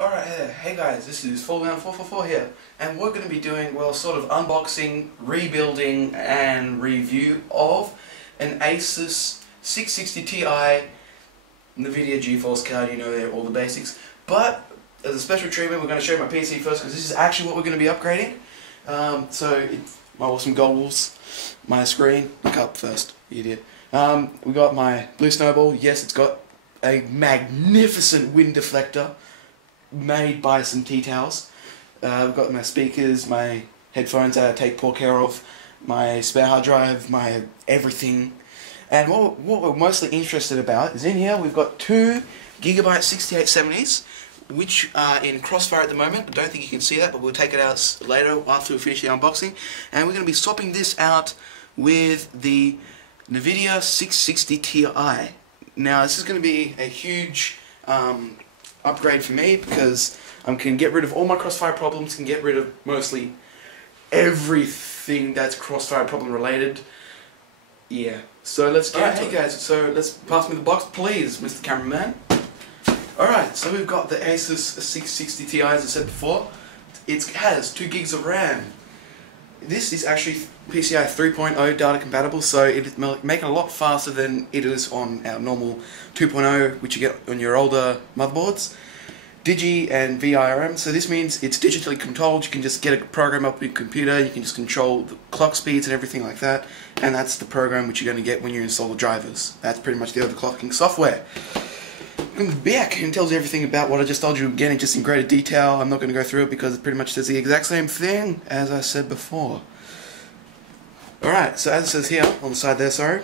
Alright, hey guys, this is Falldown444 here, and we're going to be doing, well, sort of unboxing, rebuilding, and review of an Asus 660 Ti NVIDIA GeForce card. You know, all the basics. But, as a special treatment, we're going to show you my PC first, because this is actually what we're going to be upgrading. It's my awesome goggles, my screen. Look up first, you idiot. We got my blue snowball. Yes, it's got a magnificent wind deflector made by some tea towels. I've got my speakers, my headphones that I take poor care of, my spare hard drive, my everything. And what we're mostly interested about is in here we've got 2 GB 6870s, which are in crossfire at the moment. I don't think you can see that, but we'll take it out later after we finish the unboxing. And we're going to be swapping this out with the NVIDIA 660 Ti. Now this is going to be a huge upgrade for me, because I can get rid of all my crossfire problems, can get rid of mostly everything that's crossfire problem related. Yeah, so let's get into it. Hey guys, so let's pass me the box please, Mr. Cameraman. Alright, so we've got the Asus 660 Ti, as I said before. It has 2 gigs of RAM. This is actually PCI 3.0 data compatible, so it's making a lot faster than it is on our normal 2.0, which you get on your older motherboards. Digi and VIRM, so this means it's digitally controlled. You can just get a program up on your computer, you can just control the clock speeds and everything like that, and that's the program which you're going to get when you install the drivers. That's pretty much the overclocking software. Back and tells you everything about what I just told you again, just in greater detail. I'm not going to go through it because it pretty much says the exact same thing as I said before. Alright, so as it says here, on the side there, sorry,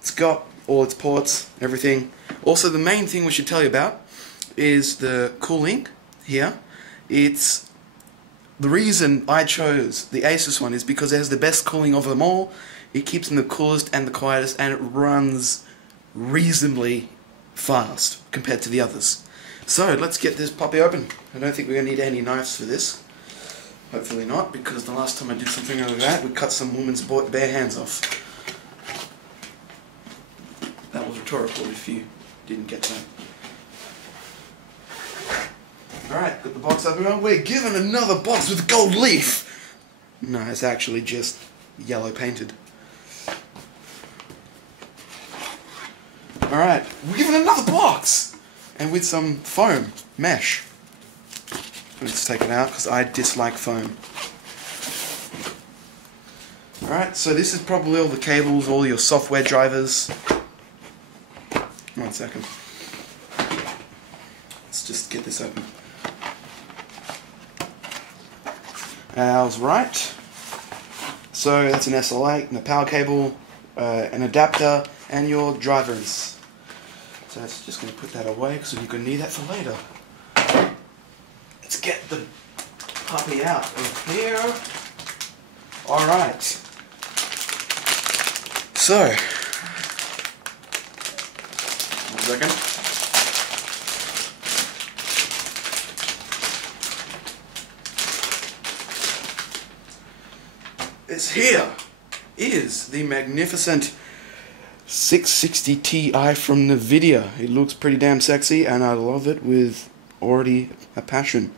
it's got all its ports, everything. Also, the main thing we should tell you about is the cooling here. It's the reason I chose the Asus one is because it has the best cooling of them all. It keeps them the coolest and the quietest, and it runs reasonably fast compared to the others. So let's get this puppy open. I don't think we're going to need any knives for this. Hopefully not, because the last time I did something like that, we cut some woman's bare hands off. That was rhetorical if you didn't get that. Alright, got the box open. We're given another box with a gold leaf! No, it's actually just yellow painted. Alright, we're given another box! And with some foam mesh. Let's take it out because I dislike foam. Alright, so this is probably all the cables, all your software drivers. 1 second. Let's just get this open. I was right. So that's an SLA, and a power cable, an adapter, and your drivers. So that's just going to put that away because you're going to need that for later. Let's get the puppy out of here. Alright. So, 1 second. This here is the magnificent 660 Ti from NVIDIA. It looks pretty damn sexy, and I love it with already a passion.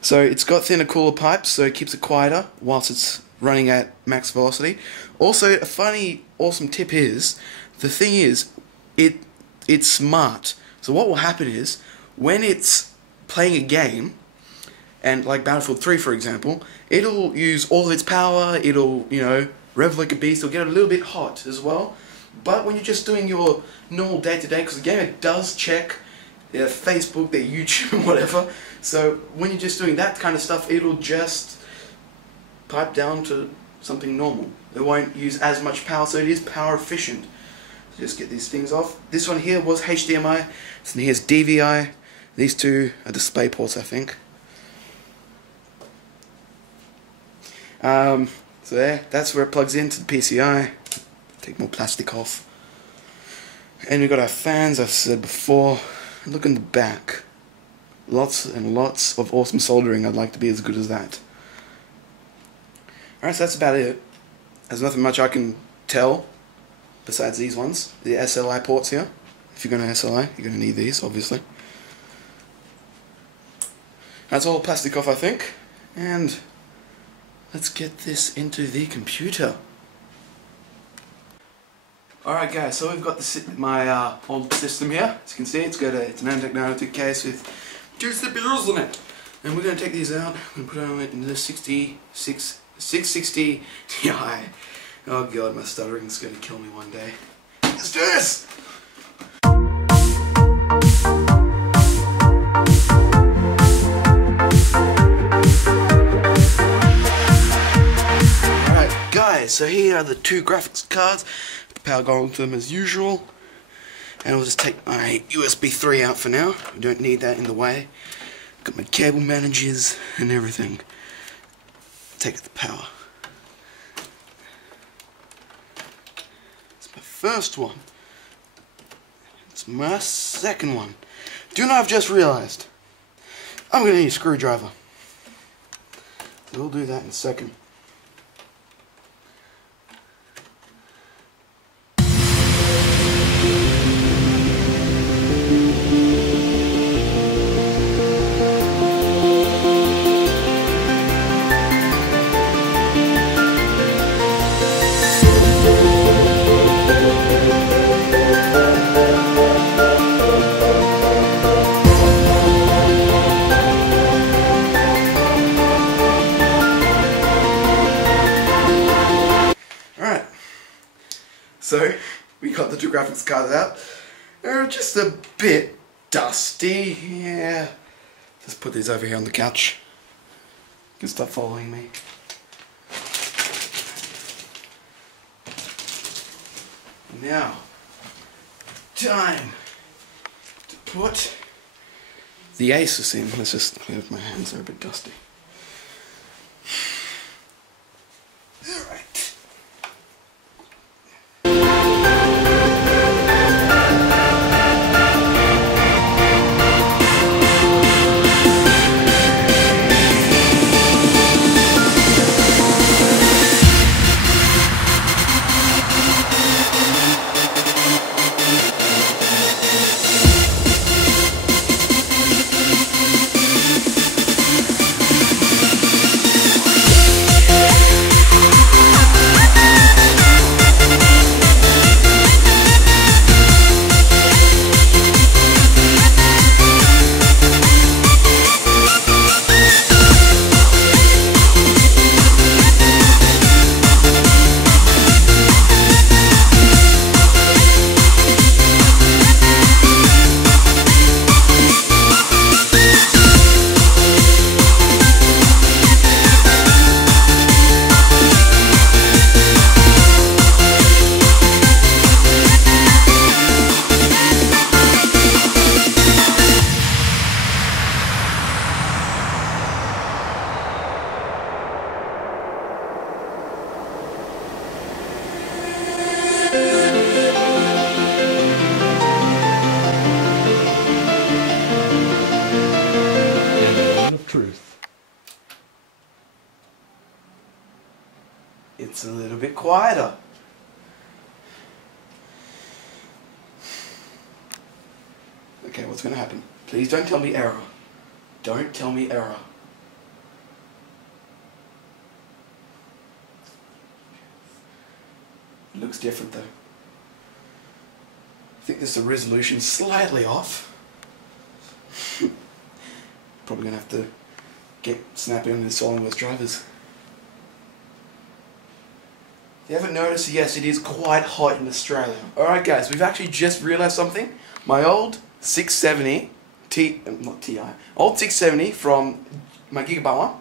So it's got thinner cooler pipes, so it keeps it quieter whilst it's running at max velocity. Also, a funny, awesome tip is, the thing is, it's smart. So what will happen is, when it's playing a game, and like Battlefield 3 for example, it'll use all of its power, it'll, you know, rev like a beast, it'll get a little bit hot as well. But when you're just doing your normal day-to-day, because the game it does check their Facebook, their YouTube, whatever, so when you're just doing that kind of stuff, it'll just pipe down to something normal. It won't use as much power, so it is power efficient. So just get these things off. This one here was HDMI, so here's DVI. These two are display ports, I think. So there, that's where it plugs into the PCI. Take more plastic off. And we've got our fans, I've said before. Look in the back. Lots and lots of awesome soldering. I'd like to be as good as that. Alright, so that's about it. There's nothing much I can tell besides these ones. The SLI ports here. If you're going to SLI, you're going to need these, obviously. That's all plastic off, I think. And let's get this into the computer. Alright guys, so we've got my old system here. As you can see, it's an Antec 902 case with 2 CPUs in it. And we're going to take these out and put them into the 660 Ti. Oh god, my stuttering's going to kill me one day. Let's do this! Alright guys, so here are the 2 graphics cards. Power going to them as usual. And I'll just take my USB 3 out for now. I don't need that in the way. Got my cable managers and everything. Take the power. It's my first one. It's my second one. Do you know, I've just realized I'm going to need a screwdriver. So we'll do that in a second. So, we got the 2 graphics cards out. They're just a bit dusty. Yeah. Just put these over here on the couch. You can stop following me. Now, time to put the Asus in. Let's just clean up, my hands are a bit dusty. Alright. It's a little bit quieter. Okay, what's going to happen? Please don't tell me error. Don't tell me error. It looks different though. I think there's a resolution slightly off. Probably going to have to get snappy on the SolidWorks drivers. If you haven't noticed, yes, it is quite hot in Australia. Alright guys, we've actually just realised something. My old 670 old 670 from my Gigabyte one,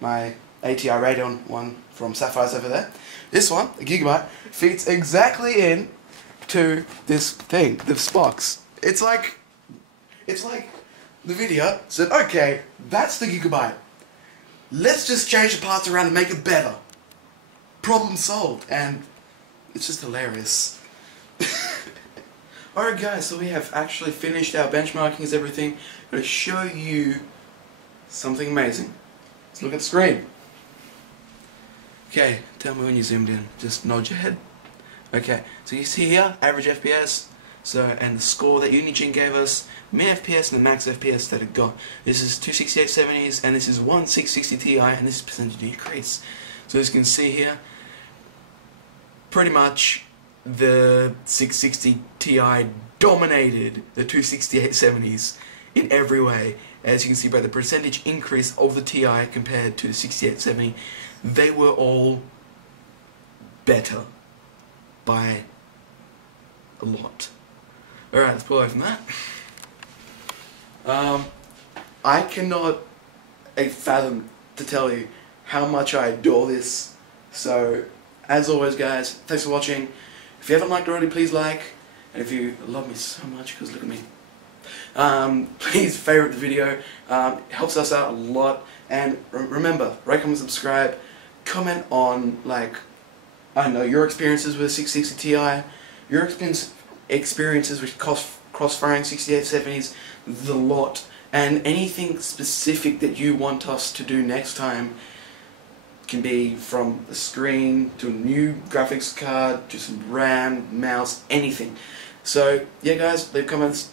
my ATI Radeon one from Sapphire's over there. This one, the Gigabyte, fits exactly in to this thing, this box. It's like the video said, okay, that's the Gigabyte. Let's just change the parts around and make it better. Problem solved, and it's just hilarious. Alright guys, so we have actually finished our benchmarkings, everything. I'm going to show you something amazing. Let's look at the screen. Okay, tell me when you zoomed in. Just nod your head. Okay, so you see here, average FPS, So, and the score that Unigine gave us, min FPS and the max FPS that it got. This is two 6870s and this is one 660 Ti, and this is percentage decrease. So as you can see here, pretty much the 660 Ti dominated the two 6870s in every way. As you can see by the percentage increase of the Ti compared to the 6870, they were all better by a lot. Alright, let's pull away from that. I cannot fathom to tell you how much I adore this. So, as always guys, thanks for watching. If you haven't liked already, please like. And if you love me so much, because look at me, please favourite the video. It helps us out a lot. And remember, rate, comment, subscribe. Comment on, like, I don't know, your experiences with a 660 Ti, your experiences with cross-firing 6870s, the lot, and anything specific that you want us to do next time. Can be from the screen to a new graphics card to some RAM, mouse, anything. So yeah guys, leave comments.